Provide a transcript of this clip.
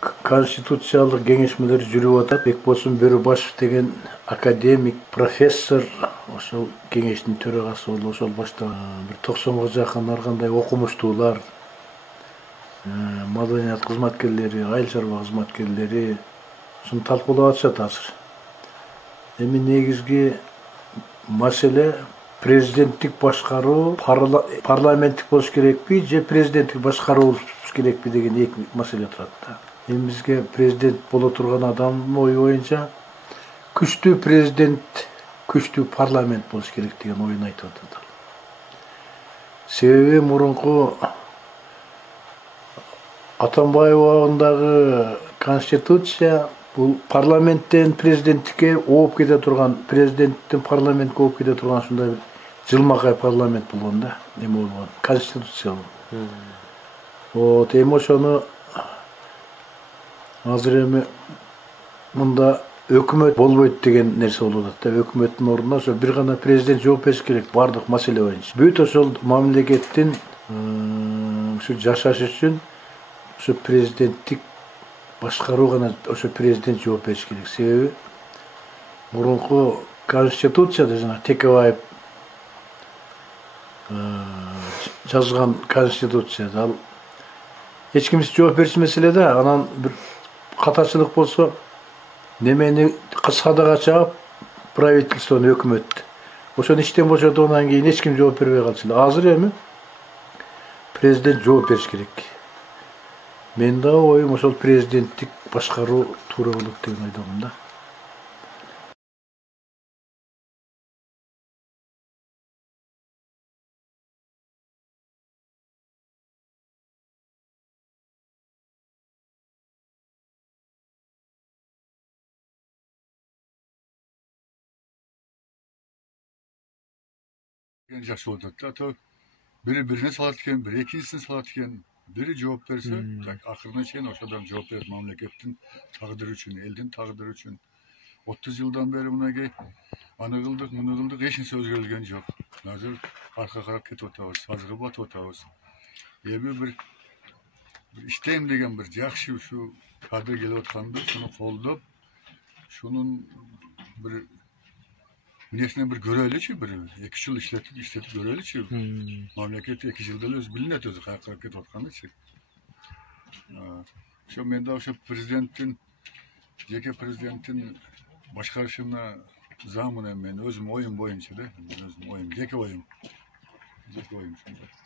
Конституциялык кеңешмелер жүрүп атат. Бекбосун Бөрөбашев деген академик, профессор ошол кеңештин төрагасы болуп ошол баштаган. Бир 90га жакын ар кандай окумуштуулар, маданият кызматкерлери, айыл чарба кызматкерлери ушуну талкуулап атышат азыр. Эми негизги маселе президенттик башкаруу парламенттик болуш керекпи же президенттик башкаруу болуш керекпи деген эки маселе турат да. Эми бизге президент боло турган адамдын ою боюнча күчтүү президент, күчтүү парламент болуш керек деген оюн айтып атат. Себеби мурунку Атамбаев абагындагы конституция бул парламенттен президенттикке ооп кете турган, президенттен парламентке ооп кете турган ушундай жылмакай парламент болгон да, эме болгон, конституция болгон. Вот, эми ошону азыр эми мында өкмөт болбойт деген нерсе болуп атат да. Өкмөттүн ордуна ошо бир гана президент жооп бериш керек бардык маселе боюнча. Бүт ошол мамлекеттин ушу жашаш үчүн ошо президенттик башкаруу гана ошо президент жооп бериш керек. Себеби мурунку конституцияда жана Текебаев жазган конституцияда ал эч кимси жооп бериш маселе да. Анан бир катачылык болсо немени садага чаап правительствону өкмөт ошону иштен бошотугандан кийин эч ким жооп бербей калчу эле. Азыр эми президент жооп бериш керек. Мен да оюм ошол президенттик башкаруу туура болот деген ойдомун да. Жашап атат да. Бири-бирине салат экен, бири экинчисине салат экен. Бири жооп берсе, акырына чейин ошодон жооп берет мамлекеттин тагдыры үчүн, элдин тагдыры үчүн. 30 жылдан бери мынакей аны кылдык, муну кылдык, эч нерсе өзгөрүлгөн жок. Азыр арка карап кетип атабыз, азыркы батып атабыз. Эми бир иштейм деген бир жакшы ушу кадр келип атканда, шуну колдоп, шунун бир Münesine bir görevliçi bir 2 yıl işletip görevliçi. Memleket 2 yılda öz bilinet özü kayak et otkanı için. Şu menda şu prezidentin, jeke prezidentin başkarışına zamın men özüm oyun boyunca da özüm oyun jeke oyun. Jeke oyun şunda.